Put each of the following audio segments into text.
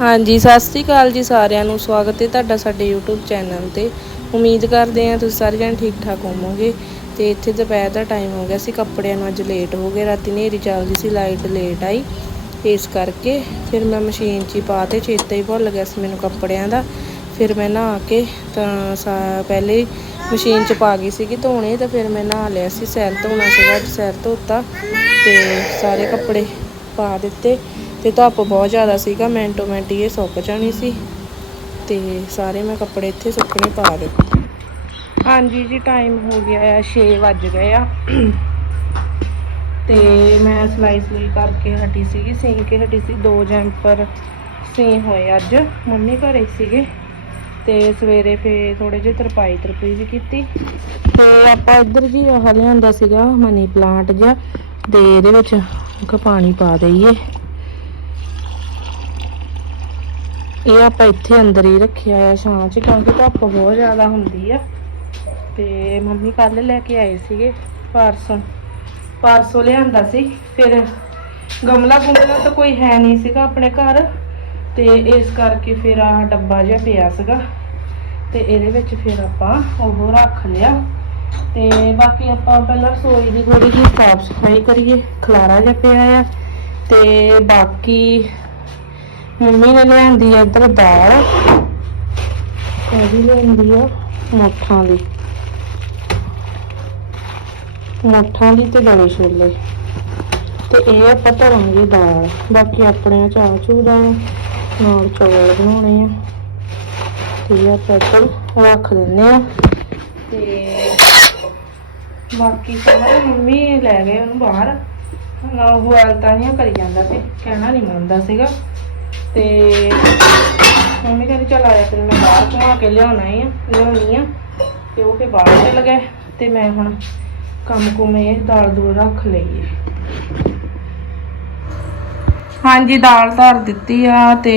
ਹਾਂਜੀ, ਸਤਿ ਸ੍ਰੀ ਅਕਾਲ ਜੀ ਸਾਰਿਆਂ ਨੂੰ। ਸਵਾਗਤ ਹੈ ਤੁਹਾਡਾ ਸਾਡੇ YouTube ਚੈਨਲ ਤੇ। ਉਮੀਦ ਕਰਦੇ ਹਾਂ ਤੁਸੀਂ ਸਾਰੇ ਜਣ ਠੀਕ ਠਾਕ ਹੋਵੋਗੇ ਤੇ ਇੱਥੇ ਦੁਪਹਿਰ ਦਾ ਟਾਈਮ ਹੋ ਗਿਆ ਸੀ, ਕੱਪੜਿਆਂ ਨੂੰ ਅੱਜ ਲੇਟ ਹੋ ਗਏ। ਰਾਤੀ ਹਨੇਰੀ ਚੱਲਦੀ ਸੀ ਲਾਈਟ ਲੇਟ ਆਈ। ਇਸ ਕਰਕੇ ਫਿਰ ਮੈਂ ਮਸ਼ੀਨ 'ਚ ਹੀ ਪਾ ਤੇ ਚੇਤਾ ਹੀ ਭੁੱਲ ਗਿਆ ਸੀ ਮੈਨੂੰ ਕੱਪੜਿਆਂ ਦਾ। ਫਿਰ ਮੈਂ ਨਹਾ ਕੇ ਤਾਂ ਸਾ- ਪਹਿਲੇ ਮਸ਼ੀਨ 'ਚ ਪਾ ਗਈ ਸੀਗੀ ਧੋਣੇ, ਤਾਂ ਫਿਰ ਮੈਂ ਨਹਾ ਲਿਆ ਸੀ। ਸੈਰ ਧੋਣਾ ਸੀਗਾ ਸੈਰ ਧੋਤਾ ਤੇ ਸਾਰੇ ਕੱਪੜੇ ਪਾ ਦਿੱਤੇ। ਤੇ ਧੁੱਪ ਬਹੁਤ ਜ਼ਿਆਦਾ ਸੀਗਾ ਮਿੰਟੋ ਮਿੰਟ ਹੀ ਇਹ ਸੁੱਕ ਜਾਣੀ ਸੀ ਤੇ ਸਾਰੇ ਮੈਂ ਕੱਪੜੇ ਇੱਥੇ ਸੁੱਕਣੇ ਪਾ ਦਿੱਤੇ। ਹਾਂਜੀ ਜੀ ਟਾਈਮ ਹੋ ਗਿਆ ਆ 6 ਵੱਜ ਗਏ ਆ। ਤੇ ਮੈਂ ਸਲਾਈ ਸਲੂਈ ਕਰਕੇ ਹਟੀ ਸੀਗੀ ਸੀਨ ਕੇ ਹਟੀ ਸੀ, ਦੋ ਜੈਂਪਰ ਸੀ ਹੋਏ ਅੱਜ, ਮੰਮੀ ਘਰੇ ਸੀਗੇ। ਤੇ ਸਵੇਰੇ ਫੇ ਥੋੜੇ ਜਿਹੇ ਤਰਪਾਈ ਤਰਪਾਈ ਵੀ ਕੀਤੀ। ਤੇ ਆਪਾਂ ਇੱਧਰ ਜੀ ਆਹ ਲਿਆਂਦਾ ਸੀਗਾ ਮਨੀ ਪਲਾਂਟ ਜਿਹਾ, ਤੇ ਇਹਦੇ ਵਿੱਚ ਇੱਕ ਪਾਣੀ ਪਾ ਦਈਏ। ਇਹ ਆਪਾਂ ਇੱਥੇ ਅੰਦਰ ਹੀ ਰੱਖਿਆ ਆ ਛਾਂ 'ਚ, ਕਿਉਂਕਿ ਧੁੱਪ ਬਹੁਤ ਜ਼ਿਆਦਾ ਹੁੰਦੀ ਆ। ਤੇ ਮੰਮੀ ਕੱਲ ਲੈ ਕੇ ਆਏ ਸੀਗੇ ਪਾਰਸੋਂ ਪਾਰਸੋਂ ਲਿਆਂਦਾ ਸੀ, ਫਿਰ ਗਮਲਾ ਗੁੰਮਲਾ ਤਾਂ ਕੋਈ ਹੈ ਨਹੀਂ ਸੀਗਾ ਆਪਣੇ ਘਰ। ਤੇ ਇਸ ਕਰਕੇ ਫਿਰ ਆਹ ਡੱਬਾ ਜਿਹਾ ਪਿਆ ਸੀਗਾ। ਤੇ ਇਹਦੇ ਵਿੱਚ ਫਿਰ ਆਪਾਂ ਉਹ ਰੱਖ ਲਿਆ। ਤੇ ਬਾਕੀ ਆਪਾਂ ਪਹਿਲਾਂ ਰਸੋਈ ਦੀ ਥੋੜੀ ਜਿਹੀ ਸਾਫ਼ ਸਫ਼ਾਈ ਕਰੀਏ। ਖਲਾਰਾ ਜਿਹਾ ਪਿਆ ਆ। ਤੇ ਬਾਕੀ ਮੰਮੀ ਨੇ ਲਿਆਂਦੀ ਆ ਇੱਧਰ ਦਾਲ। ਇਹ ਵੀ ਲਿਆਂਦੀ ਆ ਮੋਠਾਂ ਦੀ। ਮੋਠਾਂ ਦੀ ਤੇ ਦਲੇ ਛੋਲੇ। ਤੇ ਇਹ ਆਪਾਂ ਧਰਾਂਗੇ ਦਾਲ। ਬਾਕੀ ਆਪਣੇ ਚਾਹ ਚੂ ਦਾ ਨਾਲ ਚੌਲ ਬਣਾਉਣੇ ਆ। ਤੇ ਆ ਆਪਾਂ ਇੱਧਰ ਰੱਖ ਦਿੰਨੇ ਆ। ਤੇ ਬਾਕੀ ਸਾਰੇ ਮੰਮੀ ਲੈ ਗਏ ਉਹਨੂੰ ਬਾਹਰ। ਨਾ ਉਹ ਹਾਲਤਾਂ ਨਹੀਂ ਕਰੀ ਜਾਂਦਾ ਤੇ, ਕਹਿਣਾ ਨਹੀਂ ਮੰਨਦਾ ਸੀਗਾ। ਤੇ ਮੰਮੀ ਕਹਿੰਦੀ ਚਲ ਆਇਆ ਤੈਨੂੰ ਮੈਂ ਬਾਹਰ ਘੁਮਾ ਕੇ ਲਿਆਉਣਾ ਹੀ ਆ, ਲਿਆਉਣੀ ਆ। ਤੇ ਉਹ ਫਿਰ ਬਾਹਰ ਚਲ ਗਏ ਤੇ ਮੈਂ ਹੁਣ ਕੰਮ ਕੁਮ ਇਹ ਦਾਲ ਦੂਲ ਰੱਖ ਲਈਏ ਹਾਂਜੀ, ਦਾਲ ਧਰ ਦਿੱਤੀ ਆ ਤੇ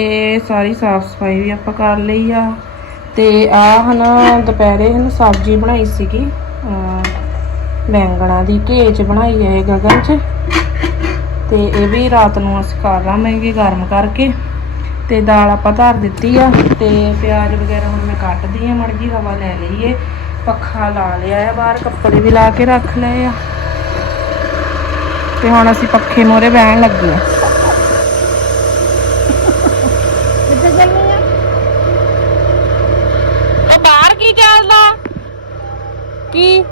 ਸਾਰੀ ਸਾਫ਼ ਸਫ਼ਾਈ ਵੀ ਆਪਾਂ ਕਰ ਲਈ ਆ। ਤੇ ਆ ਹਨ, ਦੁਪਹਿਰੇ ਹਨ ਸਬਜ਼ੀ ਬਣਾਈ ਸੀਗੀ ਬੈਂਗਣਾ ਦੀ ਘੇ ਚ ਬਣਾਈ ਹੈ ਗਗਨ ਚ। ਤੇ ਇਹ ਵੀ ਰਾਤ ਨੂੰ ਅਸੀਂ ਕਰ ਲਾਵਾਂਗੇ ਗਰਮ ਕਰਕੇ। ਤੇ ਦਾਲ ਆਪਾਂ ਧਰ ਦਿੱਤੀ ਆ ਤੇ ਪਿਆਜ਼ ਵਗੈਰਾ ਹੁਣ ਮੈਂ ਕੱਟਦੀ ਆ, ਮੜ ਜੀ ਹਵਾ ਲੈ ਲਈਏ ਪੱਖਾ ਲਾ ਲਿਆ ਆ ਬਾਹਰ, ਕੱਪੜੇ ਵੀ ਲਾ ਕੇ ਰੱਖ ਲਏ ਆ। ਤੇ ਹੁਣ ਅਸੀਂ ਪੱਖੇ ਮੋਰੇ ਬਹਿਣ ਲੱਗੇ ਆ। ਕਿੱਥੇ ਚੱਲਣੀ ਆ? ਉਹ ਬਾਹਰ ਕੀ ਚੱਲਦਾ? ਕੀ?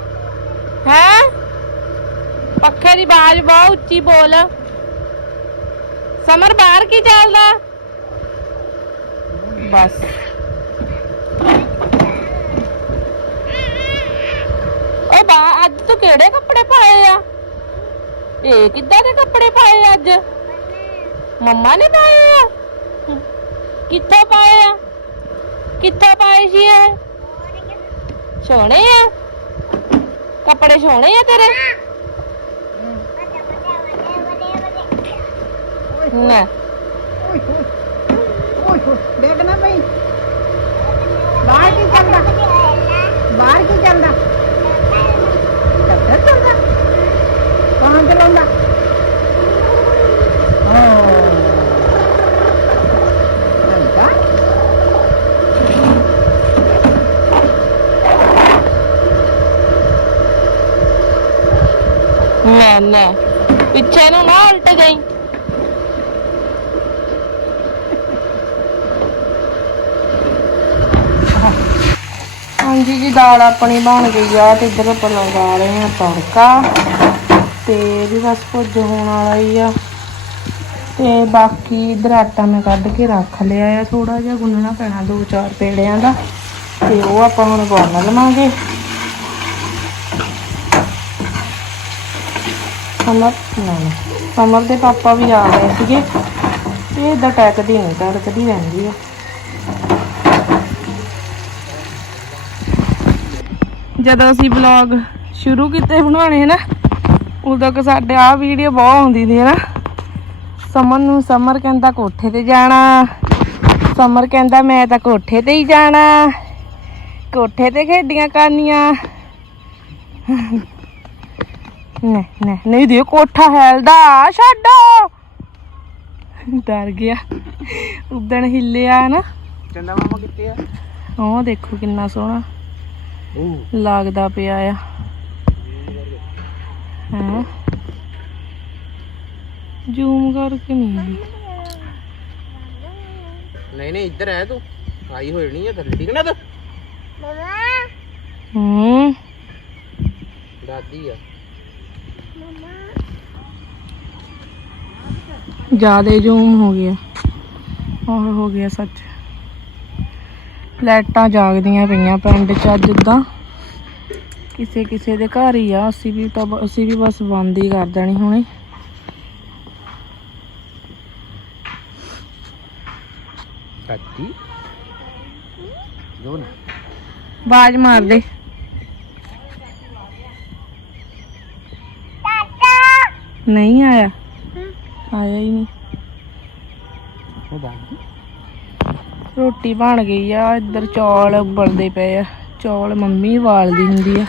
ਹੈ? ਪੱਖੇ ਦੀ ਆਵਾਜ਼ ਬਹੁਤ ਉੱਚੀ ਬੋਲ। ਸਮਰ, ਬਾਹਰ ਕੀ ਚੱਲਦਾ? ਬਸ। ਉਹ ਬਾ ਅੱਜ ਤੂੰ ਕਿਹੜੇ ਕੱਪੜੇ ਪਾਏ ਆ? ਇਹ ਕਿੱਦਾਂ ਦੇ ਕੱਪੜੇ ਪਾਏ ਅੱਜ? ਮੰਮਾ ਨੇ ਪਾਏ ਆ? ਕਿੱਥੋਂ ਪਾਏ ਆ? ਕਿੱਥੋਂ ਪਾਏ ਸੀ ਇਹ? ਸੋਹਣੇ ਆ? ਕੱਪੜੇ ਸੋਹਣੇ ਆ ਤੇਰੇ? ਨਾ ਓਏ ਹੋਏ ਓਏ ਹੋਏ ਦੇਖ ਨਾ ਬਈ ਬਾਹਰ ਕੀ ਚੱਲਦਾ? ਬਾਹਰ ਕੀ ਚੱਲਦਾ। ਚੱਲਦਾ ਚੱਲਦਾ ਕੌਣ ਚਲਾਉਂਦਾ? ਓ ਨਾ ਪਿੱਛੇ ਨੂੰ ਨਾ ਉਲਟ ਗਈ ਹਾਂਜੀ ਜੀ, ਦਾਲ ਆਪਣੀ ਬਣ ਗਈ ਆ ਤੇ ਇੱਧਰ ਆਪਾਂ ਲਗਾ ਰਹੇ ਆ ਤੜਕਾ ਤੇ ਇਹ ਵੀ ਬਸ ਭੁੱਜ ਹੋਣ ਵਾਲਾ ਹੀ ਆ। ਤੇ ਬਾਕੀ ਇਧਰ ਆਟਾ ਮੈਂ ਕੱਢ ਕੇ ਰੱਖ ਲਿਆ ਆ ਥੋੜਾ ਜਿਹਾ ਗੁੰਨਣਾ ਪੈਣਾ ਦੋ ਚਾਰ ਪੇੜਿਆਂ ਦਾ ਤੇ ਉਹ ਆਪਾਂ ਹੁਣ ਗੁੰਨ ਲਵਾਂਗੇ। ਸਮਰ ਨਾ ਸਮਰ ਦੇ ਪਾਪਾ ਵੀ ਆ ਰਹੇ ਸੀਗੇ ਇਹ ਇਦਾਂ ਟੈਕਦੀ ਨਹੀਂ ਤੜਕਦੀ ਰਹਿੰਦੀ ਆ। ਜਦੋਂ ਅਸੀਂ ਵਲੌਗ ਸ਼ੁਰੂ ਕੀਤੇ ਬਣਾਉਣੇ ਨਾ ਉਦੋਂ ਕਿ ਸਾਡੇ ਆਹ ਵੀਡੀਓ ਬਹੁਤ ਆਉਂਦੀ ਸੀ ਨਾ ਸਮਰ ਨੂੰ ਸਮਰ ਕਹਿੰਦਾ ਕੋਠੇ ਤੇ ਜਾਣਾ ਸਮਰ ਕਹਿੰਦਾ ਮੈਂ ਤਾਂ ਕੋਠੇ ਤੇ ਹੀ ਜਾਣਾ ਕੋਠੇ ਤੇ ਖੇਡੀਆਂ ਕਰਨੀਆਂ। ਨਹੀਂ ਨਹੀਂ ਨਹੀਂ ਦੇ ਕੋਠਾ ਹੈਲਦਾ ਛੱਡੋ। ਡਰ ਗਿਆ ਉਦਣ ਹਿੱਲਿਆ ਨਾ ਚੰਦਾ ਮਾਮਾ ਕਿੱਥੇ ਆ? ਉਹ ਦੇਖੋ ਕਿੰਨਾ ਸੋਹਣਾ। ਲੱਗਦਾ ਪਿਆ ਆ। ਹਾਂ? ਜ਼ੂਮ ਕਰਕੇ ਨਹੀਂ ਨਹੀਂ ਨਹੀਂ ਇੱਧਰ ਆ ਤੂੰ। ਆਈ ਹੋਈ ਨਹੀਂ ਆ ਥੱਲੇ ਠੀਕ ਨਾ ਤੂੰ? ਹੂੰ। ਦਾਦੀ ਆ। ਜ਼ਿਆਦਾ ਜ਼ੂਮ ਹੋ ਗਿਆ। ਹੋ ਗਿਆ ਸੱਚ। ਲਾਈਟਾਂ ਜਾਗਦੀਆਂ ਪਈਆਂ ਪਿੰਡ ਚ ਅੱਜ ਏਦਾਂ। ਕਿਸੇ ਕਿਸੇ ਦੇ ਘਰ ਹੀ ਆ ਅਸੀਂ ਵੀ ਤਾਂ ਅਸੀਂ ਵੀ ਬਸ ਬੰਦ ਹੀ ਕਰ ਦੇਣੀ ਹੁਣੇ। ਦਾਦੀ ਜੋ ਨਾ। ਬਾਜ ਮਾਰ ਦੇ। ਨਹੀਂ ਆਇਆ। ਆਇਆ ਹੀ ਨਹੀਂ। ਉਹ ਦਾਦੀ ਰੋਟੀ ਬਣ ਗਈ ਆ, ਇੱਧਰ ਚੌਲ ਉਬਲਦੇ ਪਏ ਆ। ਚੌਲ ਮੰਮੀ ਵਾਲਦੀ ਹੁੰਦੀ ਆ।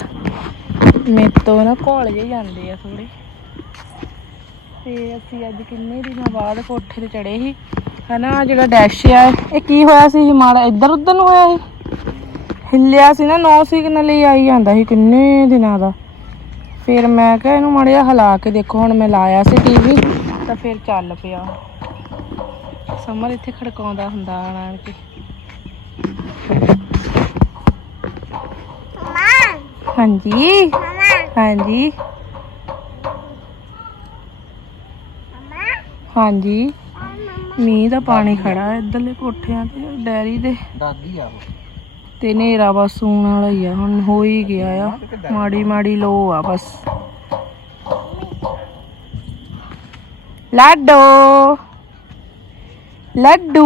ਮੇਰੇ ਨਾ ਘੋਲ ਜੇ ਜਾਂਦੇ ਆ ਥੋੜੇ ਤੇ ਅਸੀਂ ਅੱਜ ਕਿੰਨੇ ਦਿਨਾਂ ਬਾਅਦ ਕੋਠੇ ਤੇ ਚੜੇ ਸੀ। ਹਨਾ ਜਿਹੜਾ ਡੈਸ਼ ਆ, ਇਹ ਕੀ ਹੋਇਆ ਸੀ? ਮਾੜਾ ਇੱਧਰ ਉੱਧਰ ਨੂੰ ਹੋਇਆ ਸੀ? ਹਿੱਲਿਆ ਸੀ ਨਾ ਨੌ ਸਿਗਨਲ ਹੀ ਆਈ ਜਾਂਦਾ ਸੀ ਕਿੰਨੇ ਦਿਨਾਂ ਦਾ। ਫਿਰ ਮੈਂ ਕਿਹਾ ਇਹਨੂੰ ਮਾੜਾ ਜਿਹਾ ਹਿਲਾ ਕੇ ਦੇਖੋ, ਹੁਣ ਮੈਂ ਲਾਇਆ ਸੀ ਟੀਵੀ ਤਾਂ ਫਿਰ ਚੱਲ ਪਿਆ। ਸਮਰ ਇੱਥੇ ਖੜਕਾਉਂਦਾ ਹੁੰਦਾ ਆਣ ਕੇ। ਹਾਂਜੀ। ਹਾਂਜੀ। ਹਾਂਜੀ। ਮੀਂਹ ਦਾ ਪਾਣੀ ਖੜਾ ਇੱਧਰਲੇ ਕੋਠਿਆਂ ਤੇ ਡੈਰੀ ਦੇ। ਦਾਦੀ ਆ ਤੇ ਹਨੇਰਾ ਬਸ ਸੂਣ ਵਾਲਾ ਹੀ ਆ ਹੁਣ ਹੋ ਹੀ ਗਿਆ ਆ। ਮਾੜੀ ਮਾੜੀ ਲੋ ਆ ਬਸ। ਲਾਡੋ। ਲੱਡੂ।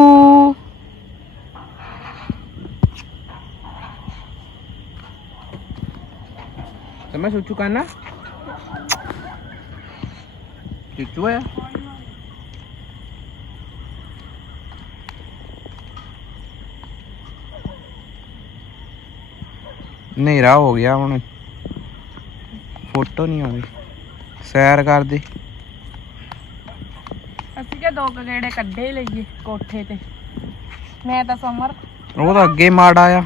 ਤੇ ਮੈਂ ਸੋਚੂ ਕਰਨਾ। ਚੁੱਚੂ ਆ। ਹਨੇਰਾ ਹੋ ਗਿਆ ਹੁਣ। ਫੋਟੋ ਨਹੀਂ ਆਉਂਦੀ। ਸੈਰ ਕਰਦੇ। ਦੋ ਕੁ ਗੇੜੇ ਕੱਢੇ ਲਈਏ ਕੋਠੇ ਤੇ। ਮੈਂ ਤਾਂ ਸਮਰ। ਉਹ ਤਾਂ ਅੱਗੇ ਮਾੜਾ ਆ।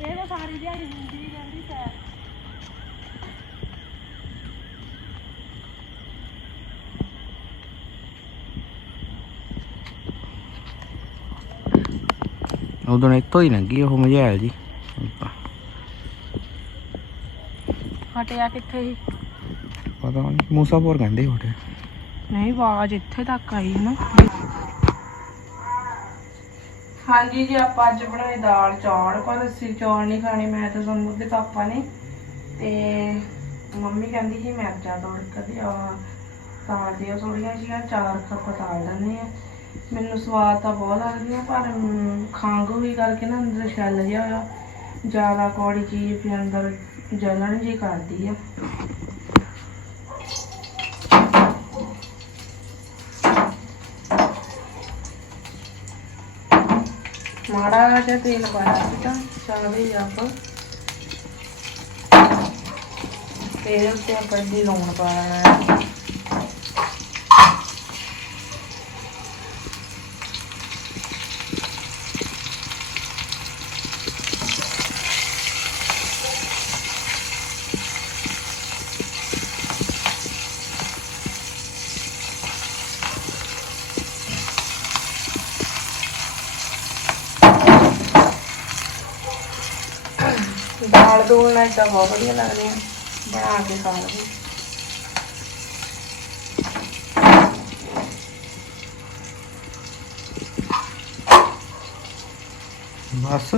ਇਹ ਤਾਂ ਸਾਰੀ ਦਿਹਾੜੀ ਹੁੰਦੀ ਹੀ ਰਹਿੰਦੀ ਸੈਰ। ਉਦੋਂ ਇੱਥੋਂ ਹੀ ਲੰਗੀ ਉਹ ਮਝੈਲ ਜੀ। ਹਟਿਆ ਕਿੱਥੇ ਸੀ? ਪਤਾ ਨਹੀਂ ਮੂਸਾਪੁਰ ਕਹਿੰਦੇ ਹੋਟੇ ਨਹੀਂ ਆਵਾਜ਼ ਇੱਥੇ ਤੱਕ ਆਈ ਨਾ। ਹਾਂਜੀ ਜੀ ਆਪਾਂ ਅੱਜ ਬਣਾਏ ਦਾਲ ਚੌਲ। ਪਰ ਅਸੀਂ ਚੌਲ ਨਹੀਂ ਖਾਣੇ ਮੈਂ ਤੇ ਸਮੂਹ ਦੇ ਪਾਪਾ ਨੇ। ਤੇ ਮੰਮੀ ਕਹਿੰਦੀ ਸੀ ਮਿਰਚਾਂ ਤੋੜ ਕੇ ਤੇ ਆ ਤਾਲ ਦੀਆਂ ਥੋੜੀਆਂ ਜਿਹੀਆਂ ਚਾਰ ਕੱਪ ਤਾਲ ਲੈਣੇ ਆ। ਮੈਨੂੰ ਸਵਾਦ ਤਾਂ ਬਹੁਤ ਲੱਗਦੀਆਂ ਪਰ ਮ, ਖੰਘ ਹੋਈ ਕਰਕੇ ਨਾ ਅੰਦਰ ਛੱਲ ਜਿਹਾ ਹੋਇਆ। ਜ਼ਿਆਦਾ ਕੌੜੀ ਚੀਜ਼ ਫਿਰ ਅੰਦਰ ਜਲਣ ਜੀ ਕਰਦੀ ਆ। ਮਾੜਾ ਜਿਹਾ ਤੇਲ ਪਾਇਆ ਸੀ ਤਾਂ ਚਾਹਦੇ ਆਪਾਂ। ਤੇ ਉੱਤੇ ਆਪਾਂ ਦੀ ਲੂਣ ਪਾ ਲੈਣਾ। ਹੈ ਦਾਲ ਨਾਲ ਤਾਂ ਬਹੁਤ ਵਧੀਆ ਲੱਗਦੀਆਂ ਬਣਾ ਕੇ ਖਾ ਲਓ। ਬਸ।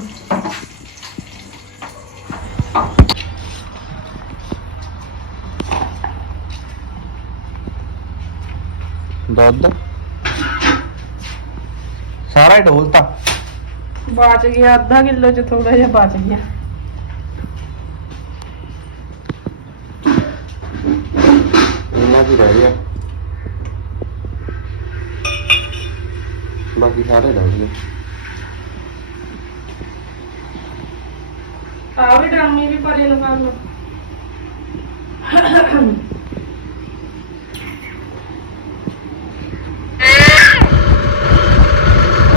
ਦੁੱਧ। ਸਾਰਾ ਹੀ ਡੋਲਤਾ। ਬਚ ਗਿਆ ਅੱਧਾ ਕਿਲੋ ਚ ਥੋੜਾ ਜਿਹਾ ਬਚ ਗਿਆ। ਇੰਨਾ ਕੀ ਰਹਿ ਗਿਆ ਬਾਕੀ ਸਾਰੇ ਡੋਲ ਗਏ ਆ ਵੀ ਡਰਾਮੀ ਵੀ ਪਰੇ ਨੂੰ ਕਰ ਲਓ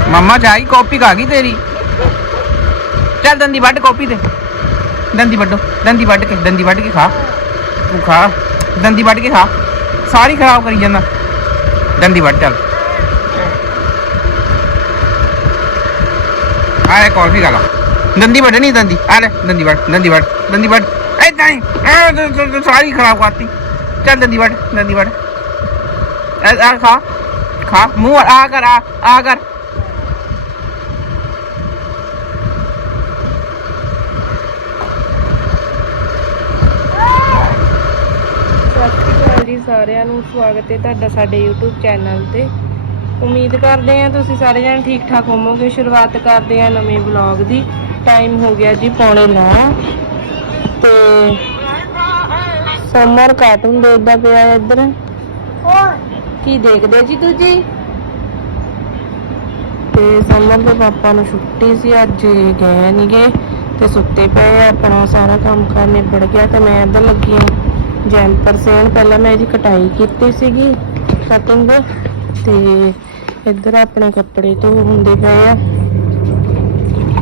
ਮੰਮਾ ਚਾਹੀ ਕਾਪੀ ਖਾ ਗਈ ਤੇਰੀ ਚੱਲ ਦੰਦੀ ਵੱਢ ਕਾਪੀ ਤੇ ਦੰਦੀ ਵੱਢੋ ਦੰਦੀ ਵੱਢ ਕੇ ਦੰਦੀ ਵੱਢ ਕੇ ਖਾ ਤੂੰ ਖਾ ਦੰਦੀ ਵੱਢ ਕੇ ਖਾ ਸਾਰੀ ਖਰਾਬ ਕਰੀ ਜਾਂਦਾ ਦੰਦੀ ਵੱਢ ਚੱਲ ਆ ਲੈ ਕਾਫੀ ਖਾ ਲਾ ਦੰਦੀ ਵੱਢ ਨਹੀਂ ਦੰਦੀ ਆ ਲੈ ਦੰਦੀ ਵੱਢ ਦੰਦੀ ਵੱਢ ਦੰਦੀ ਵੱਢ ਐਦਾਂ ਹੀ ਐ ਤੂੰ- ਤੂੰ- ਤੂੰ ਸਾਰੀ ਖਰਾਬ ਕਰਤੀ ਚੱਲ ਦੰਦੀ ਵੱਢ ਦੰਦੀ ਵੱਢ ਐ ਆ ਖਾ ਖਾ ਮੂੰਹ ਵੱਲ ਆ ਕਰ ਆ ਆ ਕਰ ਸਤਿ ਸ਼੍ਰੀ ਅਕਾਲ ਜੀ ਸਾਰਿਆਂ ਨੂੰ ਸਵਾਗਤ ਹੈ ਤੁਹਾਡਾ ਸਾਡੇ YouTube ਚੈਨਲ ਤੇ। ਉਮੀਦ ਕਰਦੇ ਹਾਂ ਤੁਸੀਂ ਸਾਰੇ ਜਣ ਠੀਕ ਠਾਕ ਹੋਵੋਗੇ। ਸ਼ੁਰੂਆਤ ਕਰਦੇ ਹਾਂ ਨਵੇਂ ਵਲੌਗ ਦੀ। ਟਾਈਮ ਹੋ ਗਿਆ ਜੀ ਪੌਣੇ 9 ਤੇ ਸਮਰ ਕਾਰਟੂਨ ਦੇਖਦਾ ਪਿਆ ਇੱਧਰ। ਕੀ ਦੇਖਦੇ ਜੀ ਤੁਸੀਂ? ਤੇ ਸਮਰ ਦੇ ਪਾਪਾ ਨੂੰ ਛੁੱਟੀ ਸੀ, ਅੱਜ ਇਹ ਗਏ ਨਹੀਂਗੇ ਤੇ ਸੁੱਤੇ ਪਏ ਆਪਣਾ ਸਾਰਾ ਕੰਮ ਕਾਰ ਨਿਬੜ ਗਿਆ ਤੇ ਮੈਂ ਇੱਧਰ ਲੱਗੀ ਆ ਜੈਂਪਰ ਸੇਨ ਪਹਿਲਾਂ ਮੈਂ ਇਹਦੀ ਕਟਾਈ ਕੀਤੀ ਸੀਗੀ ਕਟਿੰਗ ਤੇ ਇੱਧਰ ਆਪਣੇ ਕੱਪੜੇ ਧੋ ਹੁੰਦੇ ਪਏ ਆ।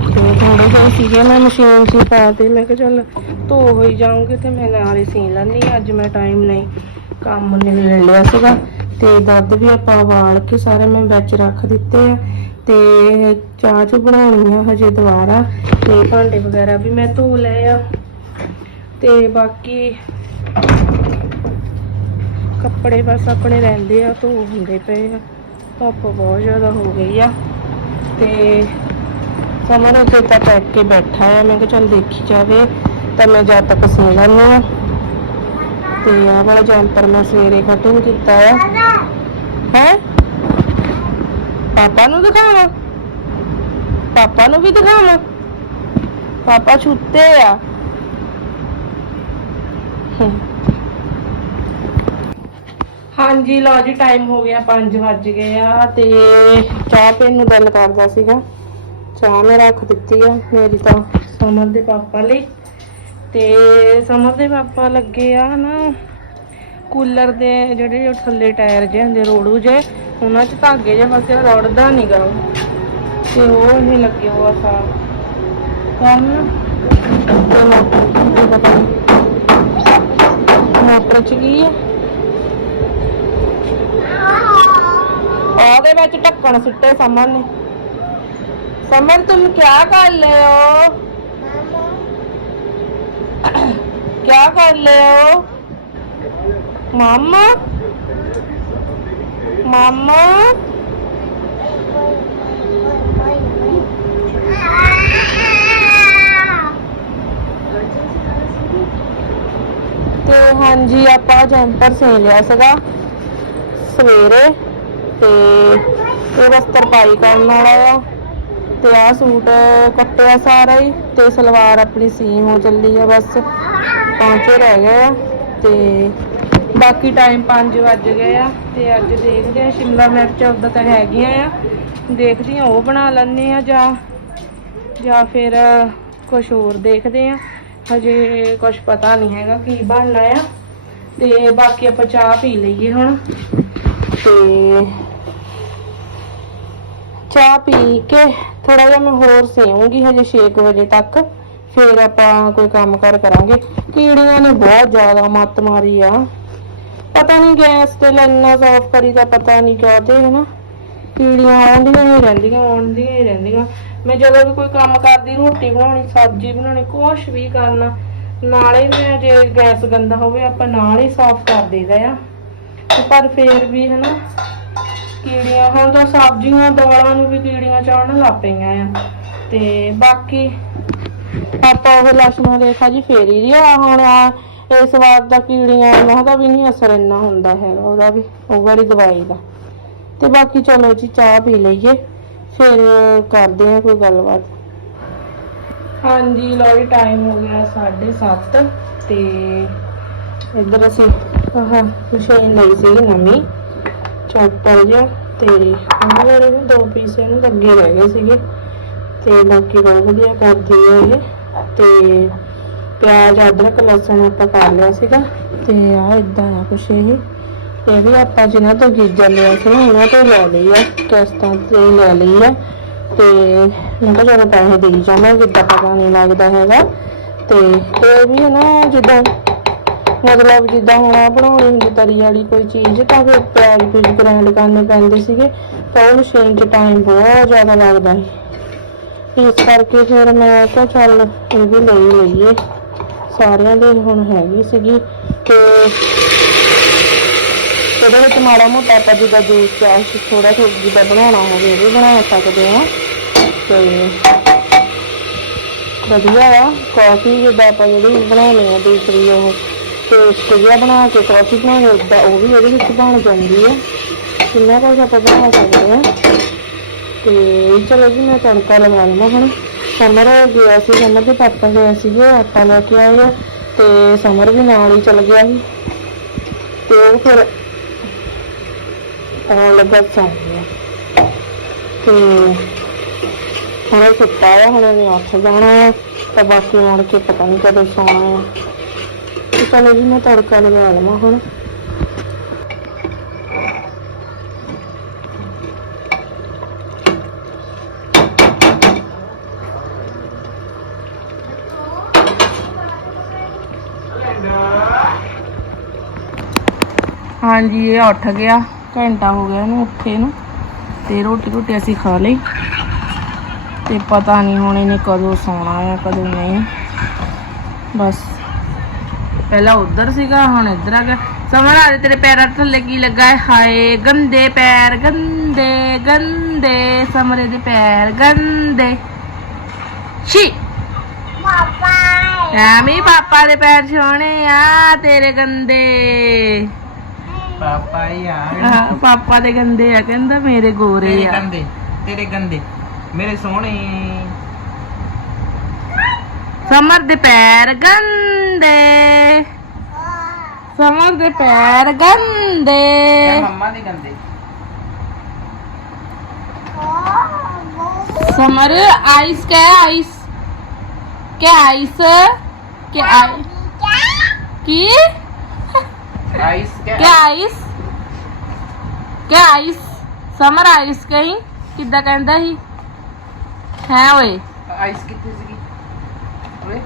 ਤੇ ਥੋੜੇ ਜਿਹੇ ਸੀਗੇ, ਮੈਂ ਮਸ਼ੀਨ 'ਚ ਹੀ ਪਾ ਤੇ ਮੈਂ ਕਿਹਾ ਚੱਲ ਧੋ ਹੋਈ ਜਾਊਂਗੀ ਤੇ ਮੈਂ ਨਾਲ ਹੀ ਸੀ ਲੈਣੀ ਅੱਜ ਮੈਂ ਟਾਈਮ ਨਹੀਂ ਕੰਮ ਨੇ ਲੈ ਲਿਆ ਸੀਗਾ। ਤੇ ਦੁੱਧ ਵੀ ਆਪਾਂ ਉਬਾਲ ਕੇ ਸਾਰੇ ਮੈਂ ਵਿੱਚ ਰੱਖ ਦਿੱਤੇ ਆ। ਤੇ ਚਾਹ ਚ ਬਣਾਉਣੀ ਆ ਹਜੇ ਦੁਬਾਰਾ। ਤੇ ਭਾਂਡੇ ਵਗੈਰਾ ਵੀ ਮੈਂ ਧੋ ਲਏ ਆ। ਤੇ ਬਾਕੀ ਕੱਪੜੇ ਬਸ ਆਪਣੇ ਰਹਿੰਦੇ ਆ, ਧੋ ਹੁੰਦੇ ਪਏ ਆ। ਧੁੱਪ ਬਹੁਤ ਜ਼ਿਆਦਾ ਹੋ ਗਈ ਆ। ਤੇ ਸਮਰ ਉੱਤੇ ਤਾਂ ਟੈਕ ਕੇ ਬੈਠਾ ਆ। ਮੈਂ ਕਿਹਾ ਚੱਲ ਦੇਖੀ ਜਾਵੇ, ਤਾਂ ਮੈਂ ਜਦ ਤੱਕ ਸੀ ਲੈਂਦੀ ਆ। ਤੇ ਆਹ ਵਾਲਾ ਜੈਂਪਰ ਮੈਂ ਸਵੇਰੇ ਕਟਿੰਗ ਕੀਤਾ ਆ। ਹੈ? ਪਾਪਾ ਨੂੰ ਦਿਖਾਵਾਂ? ਪਾਪਾ ਨੂੰ ਵੀ ਦਿਖਾਵਾਂ? ਪਾਪਾ ਛੁੱਤੇ ਆ। ਹਾਂਜੀ ਲਓ ਜੀ ਟਾਈਮ ਹੋ ਗਿਆ 5 ਵੱਜ ਗਏ ਆ ਤੇ ਚਾਹ ਪੀਣ ਨੂੰ ਦਿਲ ਕਰਦਾ ਸੀਗਾ। ਚਾਹ ਮੈਂ ਰੱਖ ਦਿੱਤੀ ਆ ਮੇਰੀ ਤਾਂ ਸਮਰ ਦੇ ਪਾਪਾ ਲਈ। ਤੇ ਸਮਰ ਦੇ ਪਾਪਾ ਲੱਗੇ ਆ ਨਾ ਕੂਲਰ ਦੇ ਜਿਹੜੇ ਉਹ ਥੱਲੇ ਟਾਇਰ ਜਿਹੇ ਹੁੰਦੇ ਰੋੜੂ ਜੇ ਉਹਨਾਂ 'ਚ ਧਾਗੇ ਜਿਹੇ ਫਸੇ ਆ, ਰੁੜਦਾ ਨਹੀਂ ਗਾ। ਉਹ। ਤੇ ਉਹ ਹੀ ਲੱਗੇ ਹੋਆ ਸਾ ਕਰਨ। ਤੇ ਮੋਟਰ ਚ ਕੀ ਆ? ਉਹਦੇ ਵਿੱਚ ਢੱਕਣ ਸਿੱਟੇ ਸਮਰ ਨੇ। ਸਮਰ ਤੁਮ ਕੀ ਕਰ ਰਹੇ ਹੋ? ਕੀ ਕਰ ਲੈ ਹੋ? ਮਾਮਾ? ਮਾਮਾ? ਹਾਂਜੀ, ਆਪਾਂ ਜੈਂਪਰ ਸੇ ਲਿਆ ਸੀਗਾ। ਸਵੇਰੇ ਤੇ ਇਹ ਬਸ ਤਰਪਾਈ ਕਰਨ ਵਾਲਾ ਆ। ਤੇ ਆਹ ਸੂਟ ਕੱਟਿਆ ਸਾਰਾ ਹੀ ਤੇ ਸਲਵਾਰ ਆਪਣੀ ਸੀਮ ਹੋ ਚੱਲੀ ਆ ਬਸ। ਪਹੁੰਚੇ ਰਹਿ ਗਏ ਆ ਤੇ ਬਾਕੀ ਟਾਈਮ 5 ਵੱਜ ਗਏ ਆ ਤੇ ਅੱਜ ਦੇਖਦੇ ਆ ਸ਼ਿਮਲਾ ਮਿਰਚ ਉਦਾਂ ਤਾਂ ਹੈਗੀਆਂ ਆ। ਦੇਖਦੀ ਆ, ਉਹ ਬਣਾ ਲੈਣੇ ਆ ਜਾਂ ਜਾਂ ਫਿਰ ਕੁਝ ਹੋਰ ਦੇਖਦੇ ਆ। ਹਜੇ ਕੁਝ ਪਤਾ ਨਹੀਂ ਹੈਗਾ ਕੀ ਬਣਨਾ ਆ। ਤੇ ਬਾਕੀ ਆਪਾਂ ਚਾਹ ਪੀ ਲਈਏ ਹੁਣ। ਤੇ ਚਾਹ ਪੀ ਕੇ ਥੋੜਾ ਜਿਹਾ ਮੈਂ ਹੋਰ ਸੇਵਾਂਗੀ ਹਜੇ 6 ਵਜੇ ਤੱਕ। ਫਿਰ ਆਪਾਂ ਕੋਈ ਕੰਮ ਕਰ ਕਰਾਂਗੇ। ਕੀੜੀਆਂ ਨੇ ਬਹੁਤ ਜ਼ਿਆਦਾ ਮੱਤ ਮਾਰੀ ਆ। ਪਤਾ ਨਹੀਂ ਗੈਸ ਤੇ ਲੈਣਾ ਸਾਫ਼ ਕਰੀ ਦਾ ਪਤਾ ਨਹੀਂ ਕਾਹਦੇ ਹੈ ਨਾ ਕੀੜੀਆਂ ਆਉਂਦੀਆਂ ਹੀ ਰਹਿੰਦੀਆਂ, ਆਉਂਦੀਆਂ ਹੀ ਰਹਿੰਦੀਆਂ। ਮੈਂ ਜਦੋਂ ਵੀ ਕੋਈ ਕੰਮ ਕਰਦੀ, ਰੋਟੀ ਬਣਾਉਣੀ, ਸਬਜ਼ੀ ਬਣਾਉਣੀ, ਕੁਛ ਵੀ ਕਰਨਾ, ਨਾਲੇ ਮੈਂ ਜੇ ਗੈਸ ਗੰਦਾ ਹੋਵੇ, ਆਪਾਂ ਨਾਲ ਹੀ ਸਾਫ਼ ਕਰ ਦੇਈਦਾ ਆ। ਪਰ ਫੇਰ ਵੀ ਹਨਾ, ਕੀੜੀਆਂ, ਹੁਣ ਤਾਂ ਸਬਜ਼ੀਆਂ, ਦਾਲਾਂ ਨੂੰ ਵੀ ਕੀੜੀਆਂ ਚੜਨ ਲੱਗ ਪਈਆਂ ਆ। ਤੇ ਬਾਕੀ ਆਪਾਂ ਉਹ ਲక్ష్ਮਣ ਦੇਖਾ ਜੀ, ਫੇਰੀ ਦੀ ਆ। ਹੁਣ ਆ, ਇਸ ਵਾਰ ਦਾ ਕੀੜੀਆਂ ਉਹਨਾਂ ਦਾ ਵੀ ਨਹੀਂ ਅਸਰ ਇੰਨਾ ਹੁੰਦਾ ਹੈਗਾ, ਉਹਦਾ ਵੀ, ਉਹ ਵਾਲੀ ਦਵਾਈ ਦਾ। ਤੇ ਬਾਕੀ ਚਲੋ ਜੀ, ਚਾਹ ਪੀ ਲਈਏ। ਫਿਰ ਕਰਦੇ ਆ ਕੋਈ ਗੱਲਬਾਤ। ਹਾਂਜੀ ਲੋ ਜੀ ਟਾਈਮ ਹੋ ਗਿਆ 7:30 ਤੇ ਇੱਧਰ ਅਸੀਂ ਆਹ ਮਸ਼ੀਨ ਲਈ ਸੀ ਨਵੀਂ ਚੌਪਰ ਜਿਹਾ ਤੇ ਉਹਨਾਂ ਮੇਰੇ ਵੀ ਦੋ ਪੀਸ ਇਹਨੂੰ ਲੱਗੇ ਰਹਿ ਗਏ ਸੀਗੇ ਤੇ ਬਾਕੀ ਬਹੁਤ ਵਧੀਆ ਕਰਦੀ ਹੈ ਇਹ। ਤੇ ਪਿਆਜ਼, ਅਦਰਕ, ਲਸਣ ਆਪਾਂ ਕਰ ਲਿਆ ਸੀਗਾ ਤੇ ਆ ਇਦਾਂ ਆ ਕੁਛ ਇਹ। ਇਹ ਵੀ ਆਪਾਂ ਜਿਨ੍ਹਾਂ ਤੋਂ ਗੀਜਰ ਲਿਆ ਸੀ ਨਾ, ਉਹਨਾਂ ਤੋਂ ਲੈ ਲਈ ਆ, ਕਿਸ਼ਤਾਂ ਤੇ ਲੈ ਲਈ ਆ। ਤੇ ਮੈਂ ਕਿਹਾ ਪੈਸੇ ਦੇਈ ਜਾਵਾਂ, ਜਿੱਦਾਂ ਪਤਾ ਨਹੀਂ ਲੱਗਦਾ ਹੈਗਾ। ਤੇ ਇਹ ਵੀ ਨਾ, ਜਿੱਦਾਂ ਮਤਲਬ ਜਿੱਦਾਂ ਹੁਣ ਆਹ ਬਣਾਉਣੀ ਹੁੰਦੀ, ਤਰੀ ਵਾਲੀ ਕੋਈ ਚੀਜ਼, ਤਾਂ ਫਿਰ ਪਿਆਜ਼ ਪਿਊਜ਼ ਗ੍ਰਾਈਂਡ ਕਰਨੇ ਪੈਂਦੇ ਸੀਗੇ। ਤਾਂ ਉਹ ਮਸ਼ੀਨ 'ਚ ਟਾਈਮ ਬਹੁਤ ਜ਼ਿਆਦਾ ਲੱਗਦਾ ਸੀ। ਇਸ ਕਰਕੇ ਫਿਰ ਮੈਂ ਕਿਹਾ ਚੱਲ ਇਹ ਵੀ ਲਈ ਲਈਏ। ਸਾਰਿਆਂ ਦੇ ਹੁਣ ਹੈਗੀ ਸੀਗੀ। ਤੇ ਉਹਦੇ ਵਿੱਚ ਮਾੜਾ ਮੋਟਾ ਆਪਾਂ ਜਿੱਦਾਂ ਜੂਸ ਚਾਹ ਥੋੜਾ ਥੋੜਾ ਜਿੱਦਾਂ ਬਣਾਉਣਾ ਹੋਵੇ ਉਹ ਵੀ ਬਣਾ ਸਕਦੇ ਆ ਤੇ ਵਧੀਆ ਆ ਕਾਫੀ ਜਿੱਦਾਂ ਆਪਾਂ ਜਿਹੜੀ ਬਣਾਉਣੀ ਆ ਦੂਸਰੀ ਉਹ ਪੇਸਟ ਜਿਹਾ ਬਣਾ ਕੇ ਕਾਫੀ ਬਣਾਉਣੀ ਉਦਾਂ ਉਹ ਵੀ ਉਹਦੇ ਵਿੱਚ ਬਣ ਜਾਂਦੀ ਆ। ਕਿੰਨਾ ਕੁਝ ਆਪਾਂ ਬਣਾ ਸਕਦੇ ਆ ਤੇ ਚਲੋ ਜੀ, ਮੈਂ ਤੜਕਾ ਲਗਾ ਲਵਾਂ ਹੁਣ ਸਮਰ ਗਿਆ ਸੀ, ਸਮਰ ਦੇ ਪਾਪਾ ਗਏ ਸੀਗੇ, ਆਪਾਂ ਲੈ ਕੇ ਆਏ ਤੇ ਸਮਰ ਵੀ ਨਾਲ ਹੀ ਚਲ ਗਿਆ ਸੀ। ਤੇ ਉਹ ਫਿਰ ਆਉਣ ਲੱਗਾ ਸੌਂ ਗਿਆ। ਤੇ ਹੁਣ ਸੁੱਤਾ ਆ ਹੁਣ ਇਹਨੇ ਉੱਠ ਜਾਣਾ ਆ, ਤਾਂ ਬਾਕੀ ਮੁੜ ਕੇ ਪਤਾ ਨਹੀਂ ਕਦੋਂ ਸੌਣਾ ਆ। ਤੇ ਚਲੋ ਜੀ ਮੈਂ ਤੜਕਾ ਲਗਾ ਲਵਾਂ ਹੁਣ। ਹਾਂਜੀ, ਇਹ ਉੱਠ ਗਿਆ। ਘੰਟਾ ਹੋ ਗਿਆ ਇਹਨੂੰ ਉੱਠੇ ਨੂੰ ਤੇ ਰੋਟੀ ਰੋਟੀ ਅਸੀਂ ਖਾ ਲਈ। ਤੇ ਪਤਾ ਨਹੀਂ ਹੁਣ ਇਹਨੇ ਕਦੋਂ ਸੌਣਾ ਹੈ ਕਦੋਂ ਨਹੀਂ। ਬਸ। ਪਹਿਲਾਂ ਉਧਰ ਸੀਗਾ ਹੁਣ ਇੱਧਰ ਆ ਗਿਆ। ਸਮਝ ਆ ਤੇਰੇ ਪੈਰਾਂ ਥੱਲੇ ਕੀ ਲੱਗਾ ਹੈ? ਹਾਏ ਗੰਦੇ ਪੈਰ ਗੰਦੇ ਗੰਦੇ। ਸਮਰੇ ਦੇ ਪੈਰ ਗੰਦੇ। ਸ਼ੀ ਐਵੇਂ ਹੀ ਪਾਪਾ ਦੇ ਪੈਰ ਸੋਹਣੇ ਆ ਤੇਰੇ ਗੰਦੇ। ਪਾਪਾ ਯਾਰ ਹਾਂ, ਪਾਪਾ ਦੇ ਗੰਦੇ ਆ ਕਹਿੰਦਾ ਮੇਰੇ ਗੋਰੇ ਤੇਰੇ ਆ ਗੰਦੇ ਤੇਰੇ ਗੰਦੇ ਮੇਰੇ ਸੋਹਣੇ ਸਮਰ ਦੇ ਪੈਰ ਗੰਦੇ ਸਮਰ ਦੇ ਪੈਰ ਗੰਦੇ ਮੰਮਾ ਦੇ ਗੰਦੇ समर आइस क्या है आइस क्या आइस क्या आई की ਆਈਸ क्या आइस क्या आइस ਸਮਰ ਆਈਸ ਕਹੀਂ ਕਿੱਦਾਂ ਕਹਿੰਦਾ ਸੀ ਹੈ ਓਏ ਆਈਸ ਕਿੱਥੇ ਸੀਗੀ ਓਏ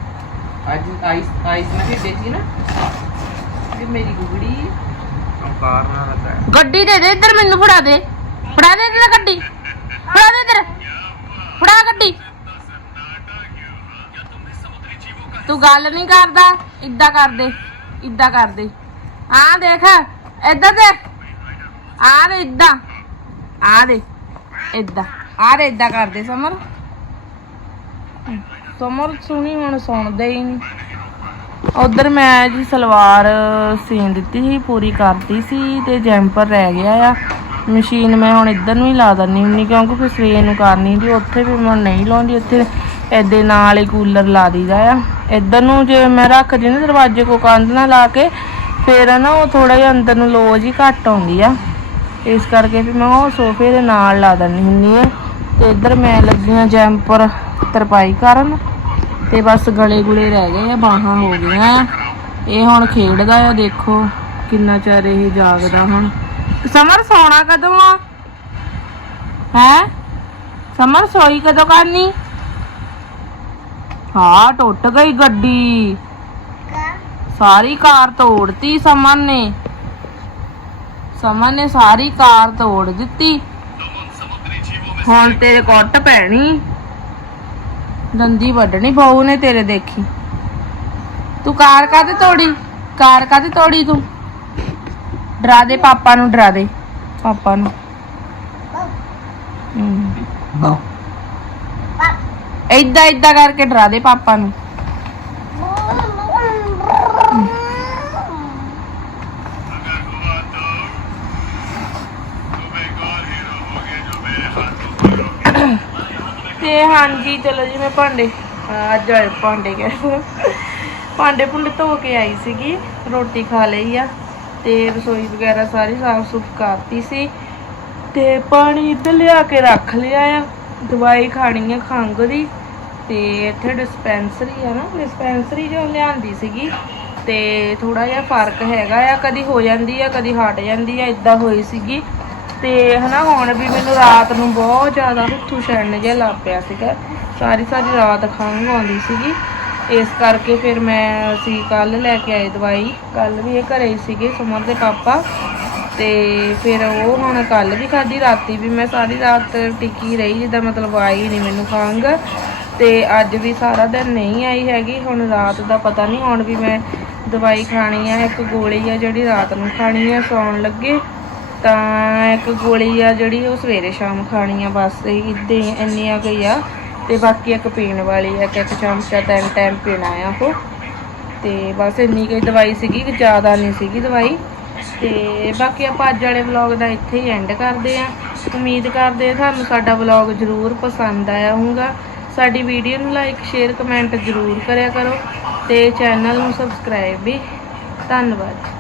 ਅੱਜ ਆਈਸ ਆਈਸ ਨਾ ਵੀ ਦੇਖੀ ਨਾ ਇਹ ਮੇਰੀ ਗੁਗੜੀ ਅੰਕਾਰ ਨਾ ਲੱਗਾ ਹੈ। ਗੱਡੀ ਦੇ ਦੇ ਇੱਧਰ ਮੈਨੂੰ ਫੜਾ ਦੇ ਫੜਾ ਦੇ ਇੱਧਰ ਗੱਡੀ ਫੜਾ ਦੇ ਇੱਧਰ ਫੜਾ ਗੱਡੀ ਤੂੰ ਗੱਲ ਨਹੀਂ ਕਰਦਾ ਇੱਦਾਂ ਕਰ ਦੇ ਇੱਦਾਂ ਕਰ ਦੇ ਆ ਦੇਖ, ਇੱਧਰ ਦੇਖ। ਆ ਦੇ ਇੱਦਾਂ। ਆ ਦੇ, ਇੱਦਾਂ। ਆ ਦੇ ਇੱਦਾਂ ਕਰ ਸਮਰ। ਸਮਰ ਸੁਣੀ ਹੁਣ, ਸੁਣਦੇ ਹੀ ਨਹੀਂ। ਉਧਰ ਮੈਂ ਜੀ ਸਲਵਾਰ ਸੀਨ ਦਿੱਤੀ ਸੀ, ਪੂਰੀ ਕਰਤੀ ਸੀ ਤੇ ਜੈਂਪਰ ਰਹਿ ਗਿਆ ਆ। ਮਸ਼ੀਨ ਮੈਂ ਹੁਣ ਇੱਧਰ ਨੂੰ ਹੀ ਲਾ ਦਿੰਨੀ ਹੁੰਨੀ ਕਿਉਂਕਿ ਫਿਰ ਸਵੇਰ ਨੂੰ ਕਰਨੀ ਦੀ ਉੱਥੇ ਵੀ ਮੈਂ ਨਹੀਂ ਲਾਉਂਦੀ ਉੱਥੇ ਐਦੇ ਨਾਲ ਹੀ ਕੂਲਰ ਲਾ ਦੀਦਾ ਆ। ਇੱਧਰ ਨੂੰ ਜੇ ਮੈਂ ਰੱਖਦੀ ਨਾ ਦਰਵਾਜ਼ੇ ਕੋ ਕੰਧ ਨਾਲ ਲਾ ਕੇ ਫਿਰ ਨਾ ਉਹ ਥੋੜਾ ਜਿਹਾ ਅੰਦਰ ਨੂੰ ਲੋ ਜੀ ਘੱਟ ਆਉਂਦੀ ਆ। ਇਸ ਕਰਕੇ ਵੀ ਮੈਂ ਉਹ ਸੋਫੇ ਦੇ ਨਾਲ ਲਾ ਦਿੰਦੀ ਹੁੰਨੀ ਆ। ਤੇ ਇੱਧਰ ਮੈਂ ਲੱਗੀਆਂ ਜੈਂਪਰ ਤਰਪਾਈ ਕਰਨ। ਤੇ ਬਸ ਗਲੇ ਗੁਲੇ ਰਹਿ ਗਏ ਆ, ਬਾਹਾਂ ਹੋ ਗਈਆਂ ਇਹ ਹੁਣ ਖੇਡਦਾ ਆ, ਦੇਖੋ ਕਿੰਨਾ ਚਿਰ ਇਹ ਜਾਗਦਾ ਹੁਣ। ਸਮਰ ਸੌਣਾ ਕਦੋਂ ਆ? ਹੈ? ਸਮਰ ਸੋਈ ਕਦੋਂ ਕਰਨੀ? ਹਾਂ, ਟੁੱਟ ਗਈ ਗੱਡੀ। ਸਾਰੀ ਕਾਰ ਤੋੜਤੀ ਸਮਰ ਨੇ। ਸਮਰ ਨੇ ਸਾਰੀ ਕਾਰ ਤੋੜ ਦਿੱਤੀ। ਹੁਣ ਤੇਰੇ ਕੁੱਟ ਪੈਣੀ। ਦੰਦੀ ਵੱਢਣੀ ਬਹੂ ਨੇ ਤੇਰੇ ਦੇਖੀ। ਤੂੰ ਕਾਰ ਕਾਤੇ ਤੋੜੀ? ਕਾਰ ਕਾਤੇ ਤੋੜੀ ਤੂੰ? ਡਰਾ ਦੇ ਪਾਪਾ ਨੂੰ ਡਰਾ ਦੇ। ਪਾਪਾ ਨੂੰ। ਏਦਾਂ ਏਦਾਂ ਕਰਕੇ ਡਰਾ ਦੇ ਪਾਪਾ ਨੂੰ। ਹਾਂਜੀ, ਚਲੋ ਜੀ, ਮੈਂ ਭਾਂਡੇ ਅੱਜ ਆਏ ਭਾਂਡੇ ਕਹਿ ਭਾਂਡੇ ਭੁੰਡੇ ਧੋ ਕੇ ਆਈ ਸੀਗੀ, ਰੋਟੀ ਖਾ ਲਈ ਆ ਤੇ ਰਸੋਈ ਵਗੈਰਾ ਸਾਰੀ ਸਾਫ਼ ਸੁਫ ਕਰਤੀ ਸੀ ਤੇ ਪਾਣੀ ਇੱਧਰ ਲਿਆ ਕੇ ਰੱਖ ਲਿਆ ਆ। ਦਵਾਈ ਖਾਣੀ ਆ ਖੰਘ ਦੀ ਤੇ ਇੱਥੇ ਡਿਸਪੈਂਸਰੀ ਆ ਨਾ, ਡਿਸਪੈਂਸਰੀ ਜੋ ਲਿਆਂਦੀ ਸੀਗੀ ਤੇ ਥੋੜਾ ਜਿਹਾ ਫ਼ਰਕ ਹੈਗਾ ਆ, ਕਦੀ ਹੋ ਜਾਂਦੀ ਆ, ਕਦੀ ਹਟ ਜਾਂਦੀ ਆ ਇਦਾਂ ਹੋਈ ਸੀਗੀ। ਤੇ ਤੇ ਹਨਾ ਹੁਣ ਵੀ ਮੈਨੂੰ ਰਾਤ ਨੂੰ ਬਹੁਤ ਜ਼ਿਆਦਾ ਹੁੱਥੂ ਛੜਨ ਜਿਹਾ ਲੱਗ ਪਿਆ ਸੀਗਾ। ਸਾਰੀ ਸਾਰੀ ਰਾਤ ਖੰਘ ਆਉਂਦੀ ਸੀਗੀ। ਇਸ ਕਰਕੇ ਫਿਰ ਮੈਂ ਅਸੀਂ ਕੱਲ ਲੈ ਕੇ ਆਏ ਦਵਾਈ। ਕੱਲ ਵੀ ਇਹ ਘਰੇ ਹੀ ਸੀਗੇ ਸੁਮਨ ਦੇ ਪਾਪਾ। ਤੇ ਫਿਰ ਉਹ ਹੁਣ ਕੱਲ ਵੀ ਖਾਧੀ, ਰਾਤੀ ਵੀ ਮੈਂ ਸਾਰੀ ਰਾਤ ਟਿੱਕੀ ਰਹੀ ਜਿੱਦਾਂ ਮਤਲਬ ਆਈ ਨਹੀਂ ਮੈਨੂੰ ਖੰਘ। ਤੇ ਅੱਜ ਵੀ ਸਾਰਾ ਦਿਨ ਨਹੀਂ ਆਈ ਹੈਗੀ। ਹੁਣ ਰਾਤ ਦਾ ਪਤਾ ਨਹੀਂ ਹੁਣ ਵੀ ਮੈਂ ਦਵਾਈ ਖਾਣੀ ਆ, ਇੱਕ ਗੋਲੀ ਆ ਜਿਹੜੀ ਰਾਤ ਨੂੰ ਖਾਣੀ ਆ, ਸੌਣ ਲੱਗੇ। ਤਾਂ ਇੱਕ ਗੋਲੀ ਆ ਜਿਹੜੀ ਉਹ ਸਵੇਰੇ ਸ਼ਾਮ ਖਾਣੀ ਆ, ਬਸ ਇਦਾਂ ਇੰਨੀਆਂ ਕੁ ਹੀ ਆ। ਤੇ ਬਾਕੀ ਇੱਕ ਪੀਣ ਵਾਲੀ ਆ, ਇੱਕ ਇੱਕ ਚਮਚਾ ਤਿੰਨ ਟਾਈਮ ਪੀਣਾ ਆ ਉਹ। ਤੇ ਬਸ ਇੰਨੀ ਕੁ ਦਵਾਈ ਸੀਗੀ, ਕਿ ਜ਼ਿਆਦਾ ਨਹੀਂ ਸੀਗੀ ਦਵਾਈ। ਤੇ ਬਾਕੀ ਆਪਾਂ ਅੱਜ ਵਾਲੇ ਵਲੌਗ ਦਾ ਇੱਥੇ ਹੀ ਐਂਡ ਕਰਦੇ ਆ। ਉਮੀਦ ਕਰਦੇ ਆ ਤੁਹਾਨੂੰ ਸਾਡਾ ਵਲੌਗ ਜ਼ਰੂਰ ਪਸੰਦ ਆਇਆ ਹੋਊਗਾ। ਸਾਡੀ ਵੀਡੀਓ ਨੂੰ ਲਾਈਕ ਸ਼ੇਅਰ ਕਮੈਂਟ ਜ਼ਰੂਰ ਕਰਿਆ ਕਰੋ। ਤੇ ਚੈਨਲ ਨੂੰ ਸਬਸਕ੍ਰਾਈਬ ਵੀ। ਧੰਨਵਾਦ।